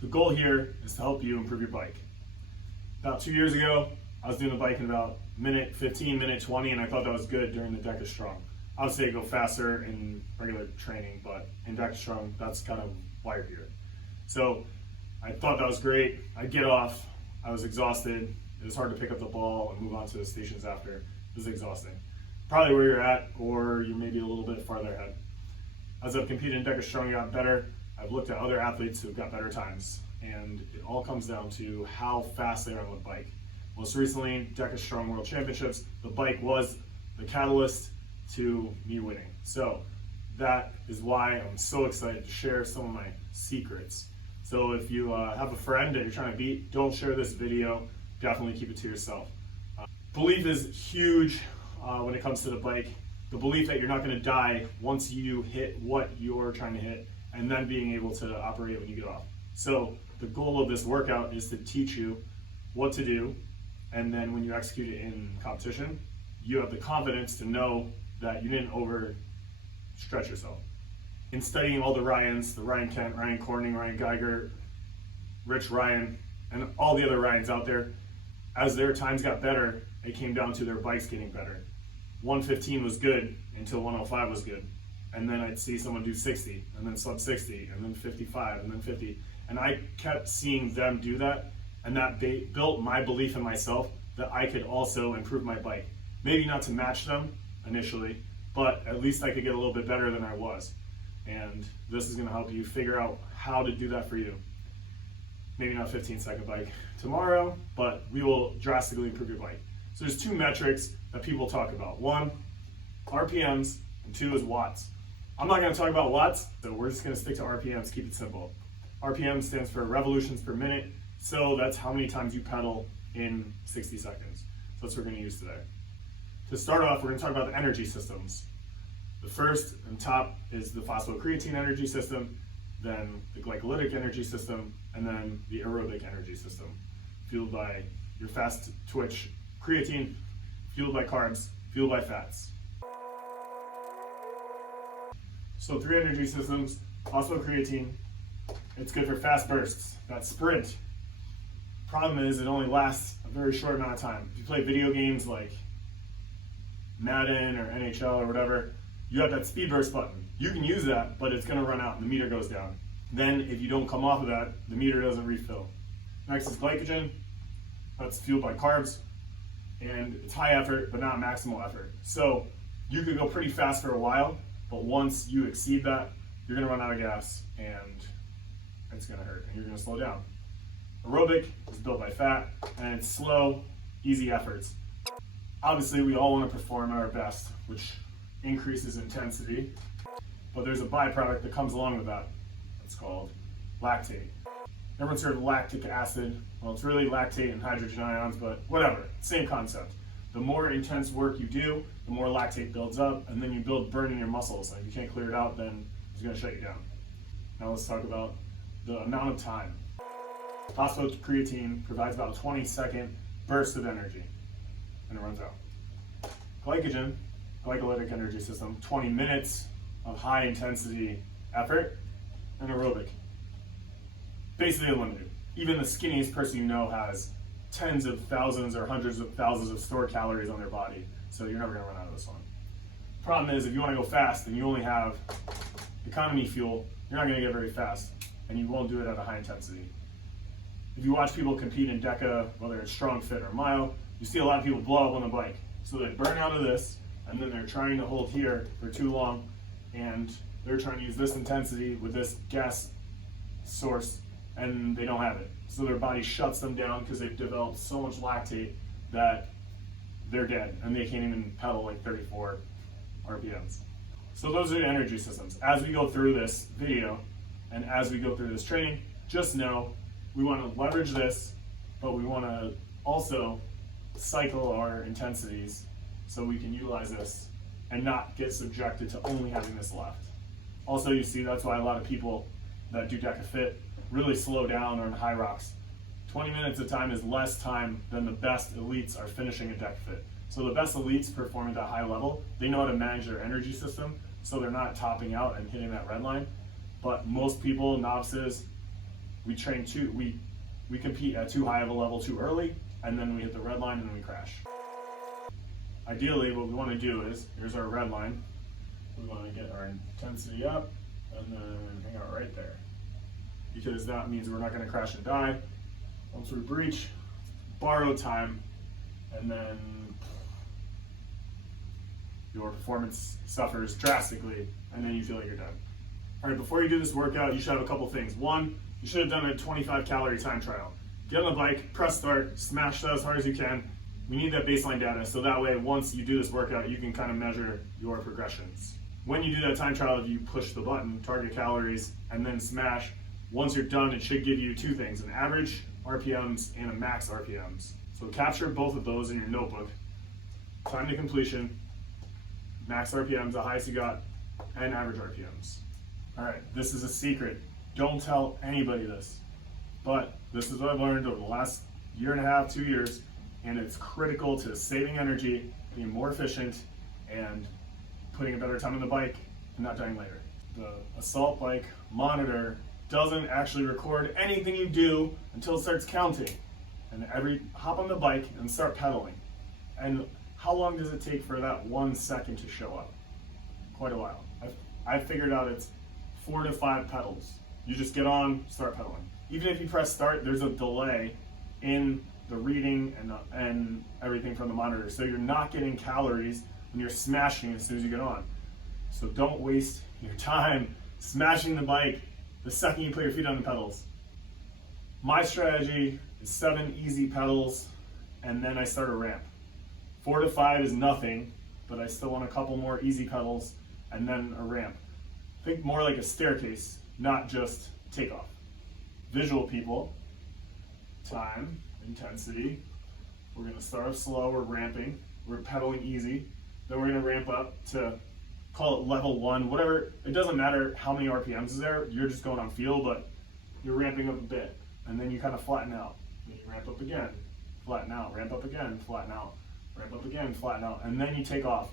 The goal here is to help you improve your bike. About 2 years ago, I was doing the bike in about minute 15, minute 20, and I thought that was good during the DEKA Strong. I would say go faster in regular training, but in DEKA Strong, that's kind of why you're here. So I thought that was great. I'd get off, I was exhausted. It was hard to pick up the ball and move on to the stations after. It was exhausting. Probably where you're at, or you're maybe a little bit farther ahead. As I've competed in DEKA Strong and got better, I've looked at other athletes who've got better times, and it all comes down to how fast they are on the bike. Most recently, DEKA Strong World Championships, the bike was the catalyst to me winning. So that is why I'm so excited to share some of my secrets. So if you have a friend that you're trying to beat, don't share this video. Definitely keep it to yourself. Belief is huge when it comes to the bike. The belief that you're not going to die once you hit what you're trying to hit, and then being able to operate when you get off. So the goal of this workout is to teach you what to do, and then when you execute it in competition, you have the confidence to know that you didn't overstretch yourself. In studying all the Ryans, the Ryan Kent, Ryan Corning, Ryan Geiger, Rich Ryan, and all the other Ryans out there, as their times got better, it came down to their bikes getting better. 115 was good until 105 was good. And then I'd see someone do 60, and then sub 60, and then 55, and then 50. And I kept seeing them do that, and that built my belief in myself that I could also improve my bike. Maybe not to match them initially, but at least I could get a little bit better than I was. And this is gonna help you figure out how to do that for you. Maybe not 15-second bike tomorrow, but we will drastically improve your bike. So there's two metrics that people talk about. One, RPMs, and two is watts. I'm not gonna talk about watts, so we're just gonna stick to RPMs, keep it simple. RPM stands for revolutions per minute, so that's how many times you pedal in 60 seconds. So that's what we're gonna use today. To start off, we're gonna talk about the energy systems. The first and top is the phosphocreatine energy system, then the glycolytic energy system, and then the aerobic energy system, fueled by your fast twitch creatine, fueled by carbs, fueled by fats. So 3 energy systems, phosphocreatine, it's good for fast bursts, that sprint. Problem is it only lasts a very short amount of time. If you play video games like Madden or NHL or whatever, you have that speed burst button. You can use that, but it's gonna run out and the meter goes down. Then if you don't come off of that, the meter doesn't refill. Next is glycogen, that's fueled by carbs, and it's high effort, but not maximal effort. So you could go pretty fast for a while, but once you exceed that, you're gonna run out of gas and it's gonna hurt and you're gonna slow down. Aerobic is built by fat and it's slow, easy efforts. Obviously, we all wanna perform at our best, which increases intensity, but there's a byproduct that comes along with that. It's called lactate. Everyone's heard of lactic acid. Well, it's really lactate and hydrogen ions, but whatever, same concept. The more intense work you do, the more lactate builds up, and then you build burn in your muscles. And if you can't clear it out, then it's gonna shut you down. Now let's talk about the amount of time. Phosphocreatine provides about a 20-second burst of energy, and it runs out. Glycogen, glycolytic energy system, 20 minutes of high intensity effort, and aerobic. Basically unlimited. Even the skinniest person you know has tens of thousands or hundreds of thousands of stored calories on their body, so you're never gonna run out of this one. Problem is, if you wanna go fast and you only have economy fuel, you're not gonna get very fast, and you won't do it at a high intensity. If you watch people compete in DEKA, whether it's strong, fit, or mile, you see a lot of people blow up on the bike. So they burn out of this, and then they're trying to hold here for too long, and they're trying to use this intensity with this gas source, and they don't have it. So their body shuts them down because they've developed so much lactate that they're dead, and they can't even pedal like 34 RPMs. So those are the energy systems. As we go through this video, and as we go through this training, just know we want to leverage this, but we want to also cycle our intensities so we can utilize this and not get subjected to only having this left. Also, you see, that's why a lot of people that do DEKA FIT really slow down or in high rocks. 20 minutes of time is less time than the best elites are finishing a DEKA FIT. So the best elites perform at that high level. They know how to manage their energy system, so they're not topping out and hitting that red line. But most people, novices, we compete at too high of a level too early, and then we hit the red line and then we crash. Ideally, what we want to do is, here's our red line. We want to get our intensity up and then hang out right there, because that means we're not going to crash and die. Once we breach, borrow time, and then your performance suffers drastically, and then you feel like you're done. All right, before you do this workout, you should have a couple things. One, you should have done a 25-calorie time trial. Get on the bike, press start, smash that as hard as you can. We need that baseline data, so that way, once you do this workout, you can kind of measure your progressions. When you do that time trial, if you push the button, target calories, and then smash, once you're done, it should give you two things, an average RPMs and a max RPMs. So capture both of those in your notebook. Time to completion, max RPMs, the highest you got, and average RPMs. All right, this is a secret. Don't tell anybody this, but this is what I've learned over the last year and a half, 2 years, and it's critical to saving energy, being more efficient, and putting a better time on the bike and not dying later. The assault bike monitor doesn't actually record anything you do until it starts counting. And hop on the bike and start pedaling. And how long does it take for that 1 second to show up? Quite a while. I've figured out it's 4 to 5 pedals. You just get on, start pedaling. Even if you press start, there's a delay in the reading and everything from the monitor. So you're not getting calories when you're smashing as soon as you get on. So don't waste your time smashing the bike the second you put your feet on the pedals. My strategy is 7 easy pedals, and then I start a ramp. 4 to 5 is nothing, but I still want a couple more easy pedals, and then a ramp. Think more like a staircase, not just takeoff. Visual people, time, intensity. We're gonna start off slow, we're ramping, we're pedaling easy, then we're gonna ramp up to, call it level 1, whatever. It doesn't matter how many RPMs is there, you're just going on feel, but you're ramping up a bit, and then you kind of flatten out. Then you ramp up again, flatten out, ramp up again, flatten out, ramp up again, flatten out, and then you take off.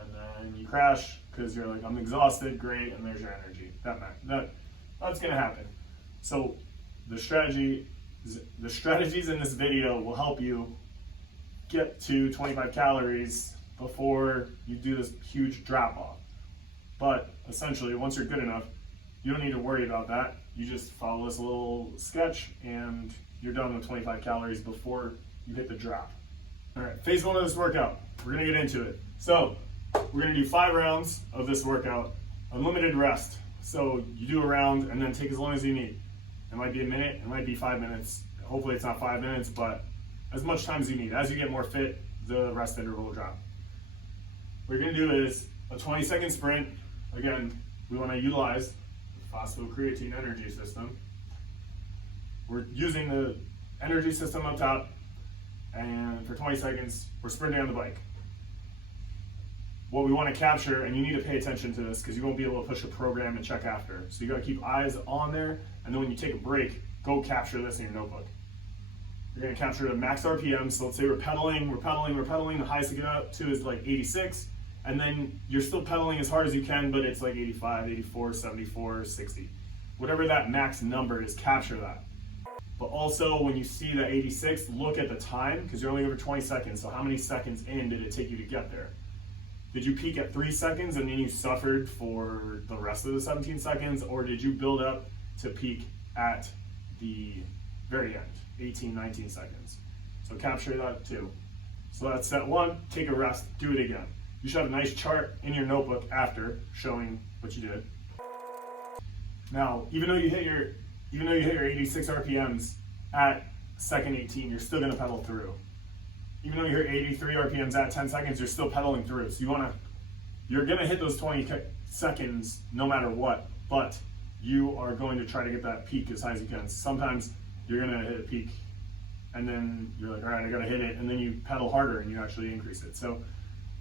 And then you crash because you're like, I'm exhausted, great, and there's your energy. That's gonna happen. So the strategies in this video will help you get to 25 calories before you do this huge drop off. But essentially, once you're good enough, you don't need to worry about that. You just follow this little sketch and you're done with 25 calories before you hit the drop. All right, phase 1 of this workout, we're gonna get into it. So we're gonna do 5 rounds of this workout, unlimited rest. So you do a round and then take as long as you need. It might be a minute, it might be 5 minutes. Hopefully it's not 5 minutes, but as much time as you need. As you get more fit, the rest interval will drop. What you're gonna do is a 20-second sprint. Again, we wanna utilize the phosphocreatine energy system. We're using the energy system up top, and for 20 seconds, we're sprinting on the bike. What we wanna capture, and you need to pay attention to this because you won't be able to push a program and check after. So you gotta keep eyes on there, and then when you take a break, go capture this in your notebook. You're gonna capture the max RPM, so let's say we're pedaling, the highest you get up to is like 86, and then you're still pedaling as hard as you can, but it's like 85, 84, 74, 60. Whatever that max number is, capture that. But also, when you see that 86, look at the time, because you're only over 20 seconds, so how many seconds in did it take you to get there? Did you peak at 3 seconds and then you suffered for the rest of the 17 seconds, or did you build up to peak at the very end, 18, 19 seconds? So capture that too. So that's set 1, take a rest, do it again. You should have a nice chart in your notebook after showing what you did. Now, even though you hit your 86 RPMs at second 18, you're still gonna pedal through. Even though you're 83 RPMs at 10 seconds, you're still pedaling through. So you're gonna hit those 20 seconds no matter what, but you are going to try to get that peak as high as you can. Sometimes you're gonna hit a peak and then you're like, all right, I gotta hit it, and then you pedal harder and you actually increase it. So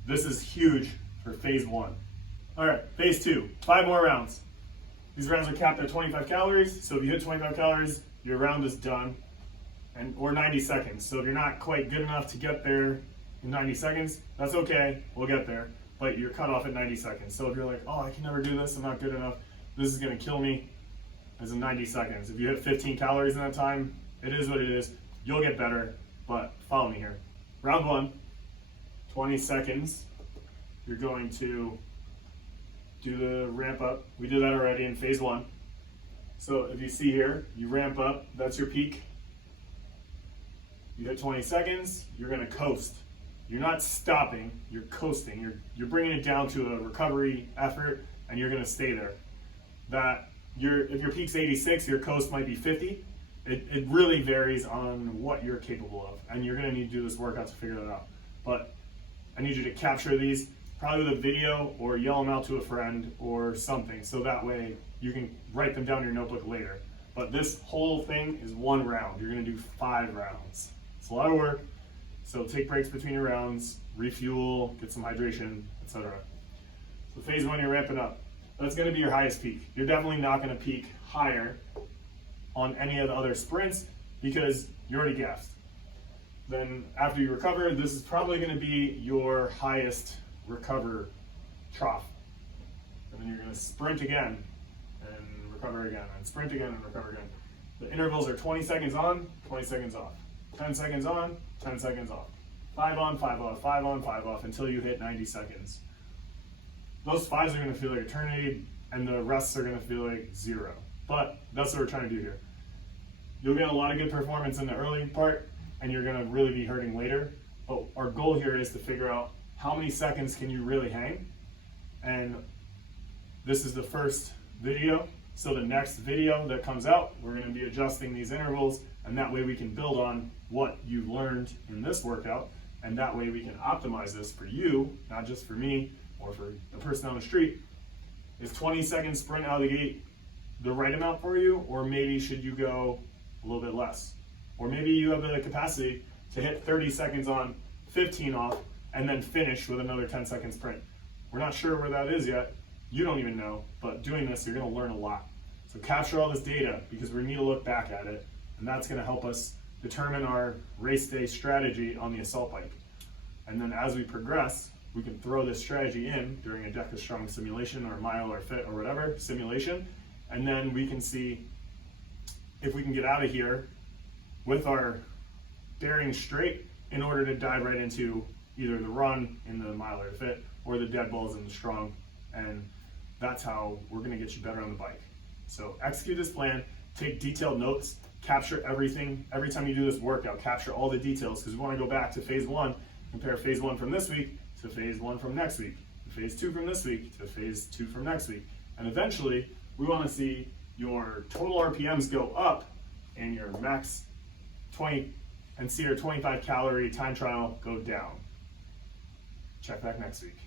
this is huge for phase 1. All right, phase 2, 5 more rounds. These rounds are capped at 25 calories. So if you hit 25 calories, your round is done, or 90 seconds. So if you're not quite good enough to get there in 90 seconds, that's okay, we'll get there. But you're cut off at 90 seconds. So if you're like, oh, I can never do this, I'm not good enough, this is gonna kill me, as in 90 seconds. If you hit 15 calories in that time, it is what it is. You'll get better, but follow me here. Round 1, 20 seconds. You're going to do the ramp up. We did that already in phase 1. So if you see here, you ramp up, that's your peak. You hit 20 seconds, you're gonna coast. You're not stopping, you're coasting. You're bringing it down to a recovery effort, and you're gonna stay there. If your peak's 86, your coast might be 50. It really varies on what you're capable of, and you're gonna need to do this workout to figure that out. But I need you to capture these, probably with a video, or yell them out to a friend or something, so that way you can write them down in your notebook later. But this whole thing is 1 round. You're gonna do 5 rounds. It's a lot of work, so take breaks between your rounds, refuel, get some hydration, etc. So phase 1, you're ramping up. That's gonna be your highest peak. You're definitely not gonna peak higher on any of the other sprints because you're already gassed. Then after you recover, this is probably gonna be your highest recover trough. And then you're gonna sprint again and recover again, and sprint again and recover again. The intervals are 20 seconds on, 20 seconds off. 10 seconds on, 10 seconds off. 5 on, 5 off, 5 on, 5 off until you hit 90 seconds. Those 5s are gonna feel like eternity, and the rests are gonna feel like 0. But that's what we're trying to do here. You'll get a lot of good performance in the early part, and you're gonna really be hurting later. But our goal here is to figure out how many seconds can you really hang. And this is the first video. So the next video that comes out, we're gonna be adjusting these intervals, and that way we can build on what you learned in this workout, and that way we can optimize this for you, not just for me or for the person on the street. Is 20 seconds sprint out of the gate the right amount for you, or maybe should you go a little bit less? Or maybe you have the capacity to hit 30 seconds on, 15 off, and then finish with another 10-second sprint. We're not sure where that is yet. You don't even know, but doing this, you're gonna learn a lot. So capture all this data because we need to look back at it, and that's gonna help us determine our race day strategy on the assault bike. And then as we progress, we can throw this strategy in during a DEKA Strong simulation or mile or fit or whatever simulation, and then we can see if we can get out of here with our bearing straight in order to dive right into either the run in the mile or fit or the dead balls in the strong, and that's how we're gonna get you better on the bike. So execute this plan, take detailed notes, capture everything. Every time you do this workout, capture all the details, because we wanna go back to phase 1, compare phase 1 from this week to phase 1 from next week, to phase 2 from this week to phase 2 from next week. And eventually, we wanna see your total RPMs go up and your max 20, and see your 25 calorie time trial go down. Check back next week.